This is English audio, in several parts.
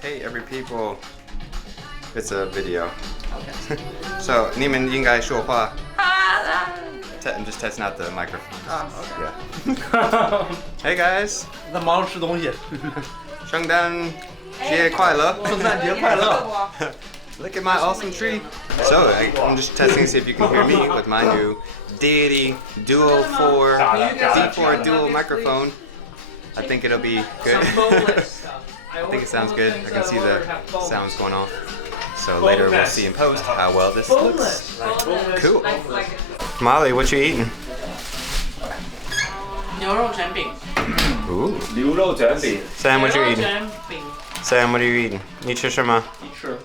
Hey, every people. It's a video. Okay. So, 你们应该说话. I'm just testing out the microphone. Okay. Yeah. Hey guys. 在忙着吃东西。圣诞节快乐. 圣诞节快乐。 Look at my awesome tree. So, I'm just testing to see if you can hear me with my new Deity Duo 4 D4 dual microphone. I think it'll be good. I think it sounds good. I can see the sounds going off. So later we'll see in post how well this looks. Cool. Molly, what you eating? 牛肉卷饼。 Ooh. 牛肉卷饼。 Sam, what you 牛肉 eating? 卷饼。 Sam, what are you eating? 你吃什么？你吃。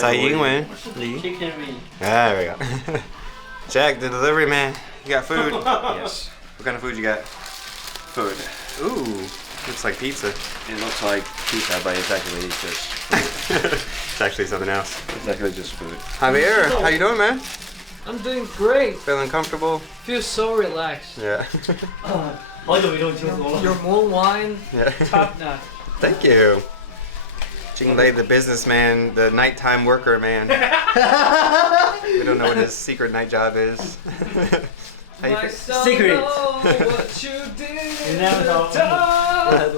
在英文里。 Chicken wing. There we go. Jack, the delivery man. You got food? Yes. What kind of food you got? Food. Ooh, looks like pizza. It looks like pizza, but it's actually just It's actually something else. it's actually just food. Javier, how you doing, man? I'm doing great. Feeling comfortable? Feel so relaxed. Yeah. 好久没这么轻松了。 Your moon wine, Yeah. top notch. Thank you. Jinglei, the businessman, the nighttime worker man. We don't know what his secret night job is. How you My feel? son Secret. know what you did You never know. in the dark.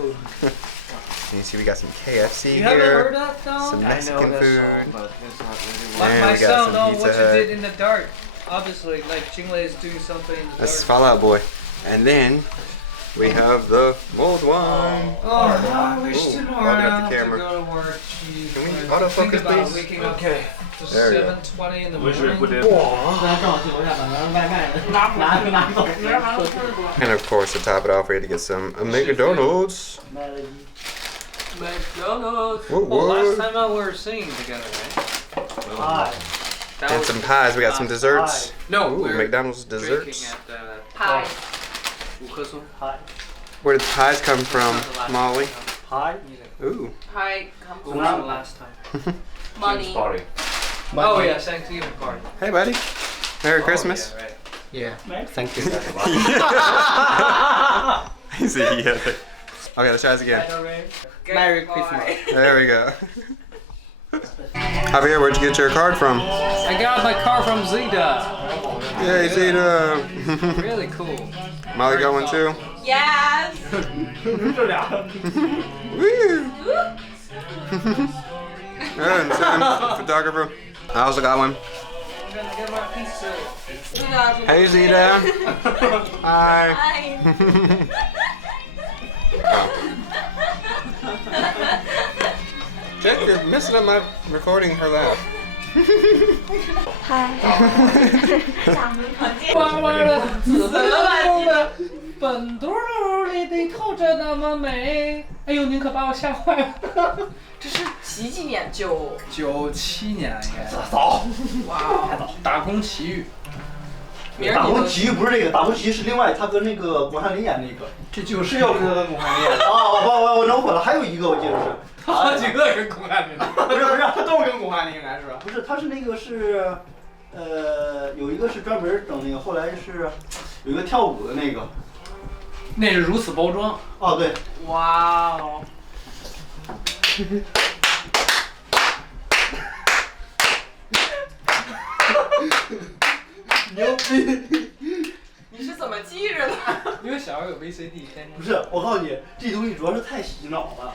You see, we got some KFC You haven't heard here, that song? some Mexican food. but it's not really My, And my we got son some know Pizza what you Hut. did in the dark. Obviously, like Jinglei is doing something in the That's dark. Fallout Boy. And then we have the mulled wine. Oh, I wish Ooh, tomorrow fogging up the I have to camera. go to work. Jeez, Can we man. autofocus, Think about please? waking up Okay. to There we go. 7:20 in the 温水不 morning. 淋。 And of course, to top it off, we had to get some McDonald's. McDonald's. What, Oh, last what? time we were singing together, right? That And was some pies. We got some desserts. No, Ooh, we're McDonald's drinking desserts. at the Pie. 五棵松. Where did the pies come from, Not the last Molly? time. Ooh. Pie comes What was the from last time? money. Sorry. Oh yeah, Thanksgiving party. Hey, buddy. Merry Christmas. Oh, Yeah, thank you. He said yeah. Okay, let's try this again. yeah. Merry Christmas. There we go. Javier, where'd you get your card from? I got my car from Zeta. Yay, Zeta. Really cool. Molly got one too. Yes. 这俩。 Woo! And Sam, photographer. I also got one. I'm gonna get my pizza. Hey, Zeta. Hi. Hi. Jack, you're messing up my recording her laugh. 厦门团建。弯弯的紫怎么了的本肚里的透着那么美。哎呦，您可把我吓坏了。这是几年97年应该是。早。哇，打工奇遇。打工明儿你们奇遇不是这个，打工奇遇是另外，他跟那个巩汉林演那个。这就是要跟他跟巩汉林演的。我弄混了，还有一个我记得是。他好几个跟巩汉林的。不是，他都是跟巩汉林应该是。不是，他是那个是，有一个是专门整那个，后来是有一个跳舞的那个。那是如此包装。哦，对。哇哦，牛逼！你是怎么记着的？因为小时候有 VCD，天天不是，我告诉你，这东西主要是太洗脑了。